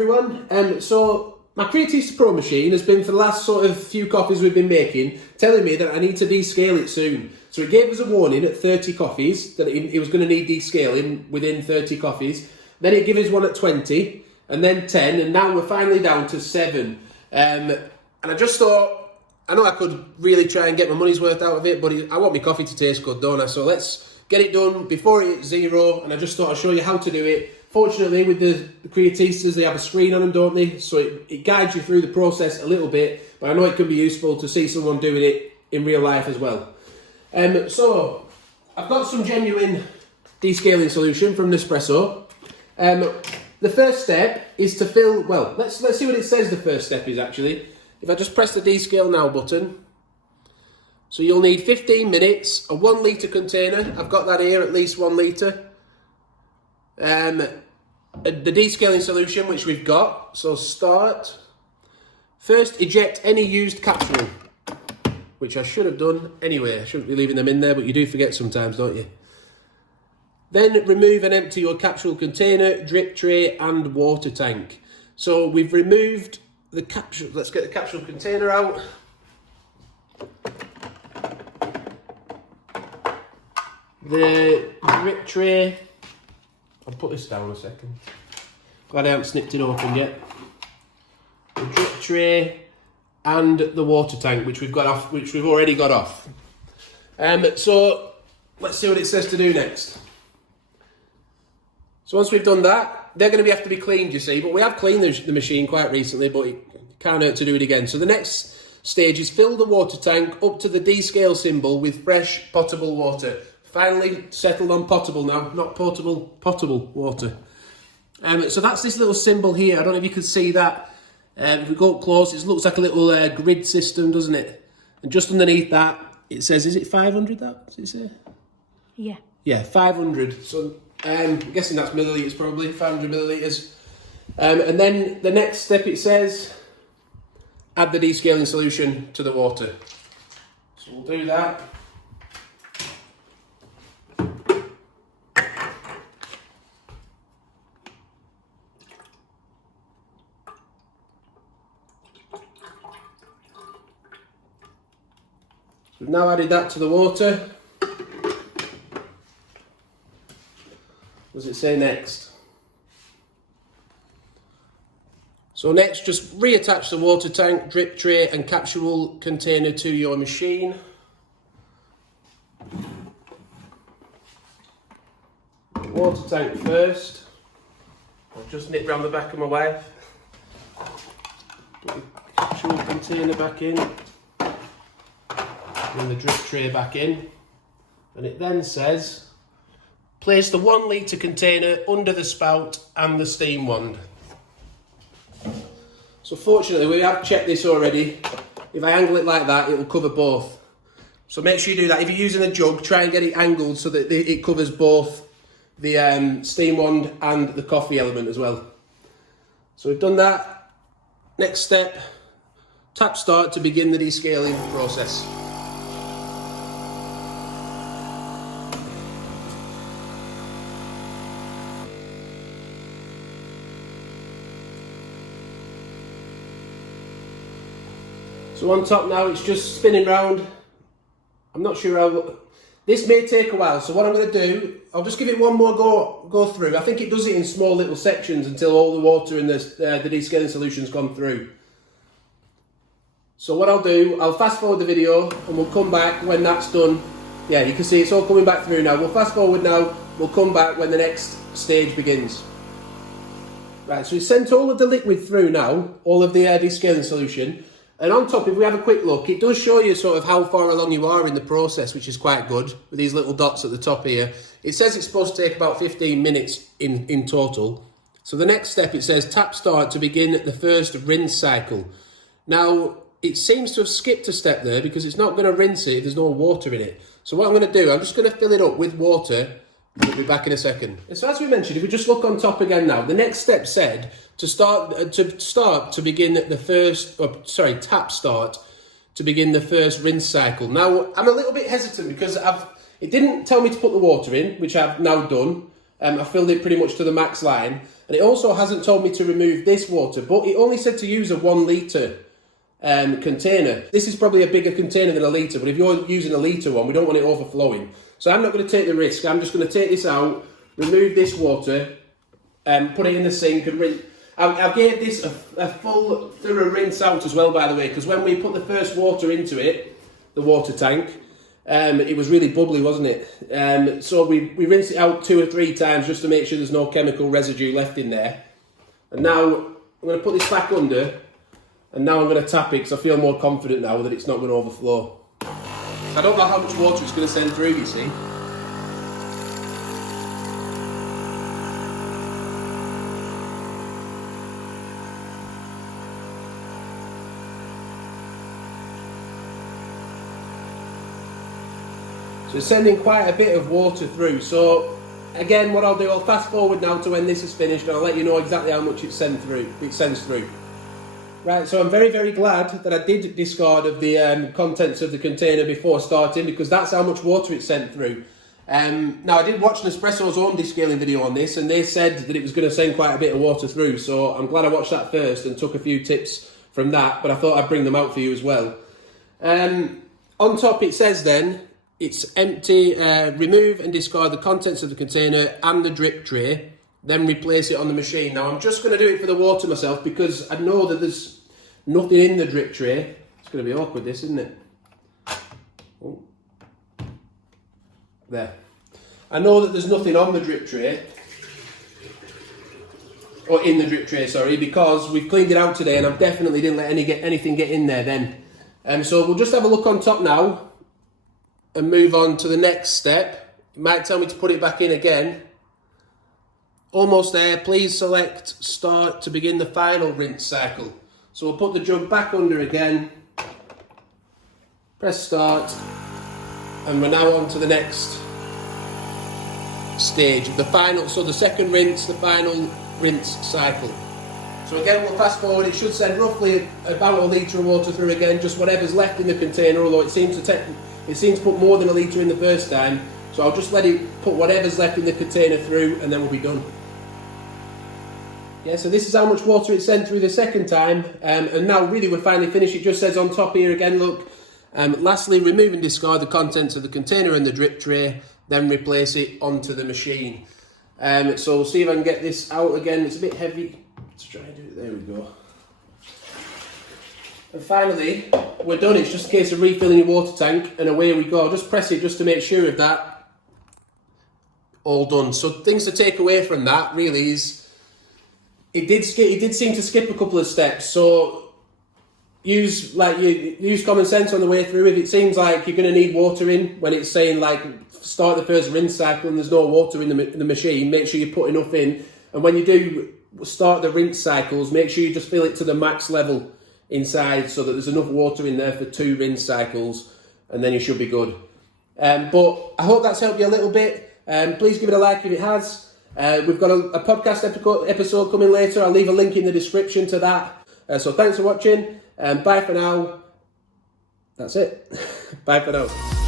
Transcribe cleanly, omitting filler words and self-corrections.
everyone. So my Creatista Pro machine has been, for the last sort of few coffees we've been making, telling me that I need to descale it soon. So it gave us a warning at 30 coffees that it was going to need descaling within 30 coffees. Then it gave us one at 20, and then 10, and now we're finally down to 7. And I just thought, I know I could really try and get my money's worth out of it, but I want my coffee to taste good, don't I? So let's get it done before it hits 0, and I just thought I'd show you how to do it. Fortunately, with the Creatistas, they have a screen on them, don't they? So it guides you through the process a little bit, but I know it can be useful to see someone doing it in real life as well. So I've got some genuine descaling solution from Nespresso. The first step is to fill, well, let's see what it says the first step is actually. If I just press the descale now button. So you'll need 15 minutes, a 1 litre container. I've got that here, at least 1 litre. The descaling solution, which we've got. So start. First, eject any used capsule, which I should have done anyway. I shouldn't be leaving them in there, but you do forget sometimes, don't you? Then remove and empty your capsule container, drip tray and water tank. So we've removed the capsule. Let's get the capsule container out. The drip tray. I'll put this down a second. Glad I haven't snipped it open yet. The drip tray and the water tank, which we've got off, which we've already got off. So let's see what it says to do next. So once we've done that, they're going to have to be cleaned, you see, but we have cleaned the machine quite recently, but it can't hurt to do it again. So the next stage is fill the water tank up to the descale symbol with fresh potable water. Finally settled on potable now, not portable, potable water. So that's this little symbol here. I don't know if you can see that. If we go up close, it looks like a little grid system, doesn't it? And just underneath that, it says, is it 500 that? Does it say? Yeah. Yeah, 500. So I'm guessing that's millilitres probably, 500 millilitres. And then the next step it says, add the descaling solution to the water. So we'll do that. We've now added that to the water. What does it say next? So next, just reattach the water tank, drip tray and capsule container to your machine. Water tank first. I'll just nip round the back of my wife. Put the capsule container back in. And the drip tray back in, and it then says place the 1 litre container under the spout and the steam wand. So fortunately we have checked this already. If I angle it like that, it will cover both. So make sure you do that. If you're using a jug, try and get it angled so that it covers both the steam wand and the coffee element as well. So we've done that. Next step, tap start to begin the descaling process. So on top now, it's just spinning round. I'm not sure how, this may take a while, so what I'm going to do, I'll just give it one more go through. I think it does it in small little sections until all the water in the descaling solution's gone through. So what I'll do, I'll fast forward the video and we'll come back when that's done. Yeah, you can see it's all coming back through now. We'll fast forward now, we'll come back when the next stage begins. Right, so we sent all of the liquid through now, all of the descaling solution. And on top, if we have a quick look, it does show you sort of how far along you are in the process, which is quite good, with these little dots at the top here. It says it's supposed to take about 15 minutes in total. So the next step, it says tap start to begin the first rinse cycle. Now, it seems to have skipped a step there because it's not going to rinse it if there's no water in it. So what I'm going to do, I'm just going to fill it up with water. We'll be back in a second. And so as we mentioned, if we just look on top again now, the next step said to start to begin the first, tap start to begin the first rinse cycle. Now I'm a little bit hesitant because it didn't tell me to put the water in, which I've now done. I filled it pretty much to the max line, And it also hasn't told me to remove this water, but it only said to use a 1 litre container. This is probably a bigger container than a litre, but if you're using a litre one, we don't want it overflowing. So I'm not going to take the risk. I'm just going to take this out, remove this water, put it in the sink and rinse. I gave this a full thorough rinse out as well, by the way, because when we put the first water into it, the water tank, it was really bubbly, wasn't it? So we rinsed it out 2 or 3 times just to make sure there's no chemical residue left in there. And now I'm going to put this back under, and now I'm going to tap it because I feel more confident now that it's not going to overflow. I don't know how much water it's going to send through, you see. So it's sending quite a bit of water through. So again, what I'll do, I'll fast forward now to when this is finished, and I'll let you know exactly how much it sends through. Right, so I'm very, very glad that I did discard of the contents of the container before starting, because that's how much water it sent through. Now, I did watch Nespresso's own descaling video on this, and they said that it was going to send quite a bit of water through, so I'm glad I watched that first and took a few tips from that, but I thought I'd bring them out for you as well. On top it says then, it's empty, remove and discard the contents of the container and the drip tray, then replace it on the machine. Now I'm just going to do it for the water myself because I know that there's nothing in the drip tray. It's going to be awkward this, isn't it? Oh. There. I know that there's nothing on the drip tray, or in the drip tray, sorry, because we've cleaned it out today and I definitely didn't let anything get in there then. So we'll just have a look on top now and move on to the next step. It might tell me to put it back in again. Almost there. Please select start to begin the final rinse cycle. So we'll put the jug back under again, press start, and we're now on to the next stage, the final, so the second rinse, the final rinse cycle. So again, we'll fast forward. It should send roughly about 1 litre of water through again, just whatever's left in the container, although it seems to put more than 1 litre in the first time. So I'll just let it put whatever's left in the container through, and then we'll be done. Yeah, so this is how much water it sent through the second time, and now really we're finally finished. It just says on top here again, look, lastly, remove and discard the contents of the container and the drip tray, then replace it onto the machine. So we'll see if I can get this out again. It's a bit heavy. Let's try and do it. There we go. And finally, we're done. It's just a case of refilling your water tank, and away we go. Just press it just to make sure of that. All done. So things to take away from that really is, it did seem to skip a couple of steps. So use common sense on the way through. If it seems like you're going to need water in when it's saying like start the first rinse cycle and there's no water in the machine, make sure you put enough in. And when you do start the rinse cycles, make sure you just fill it to the max level inside so that there's enough water in there for 2 rinse cycles, and then you should be good. But I hope that's helped you a little bit. Please give it a like if it has. We've got a podcast episode coming later. I'll leave a link in the description to that. So thanks for watching, and bye for now. That's it. Bye for now.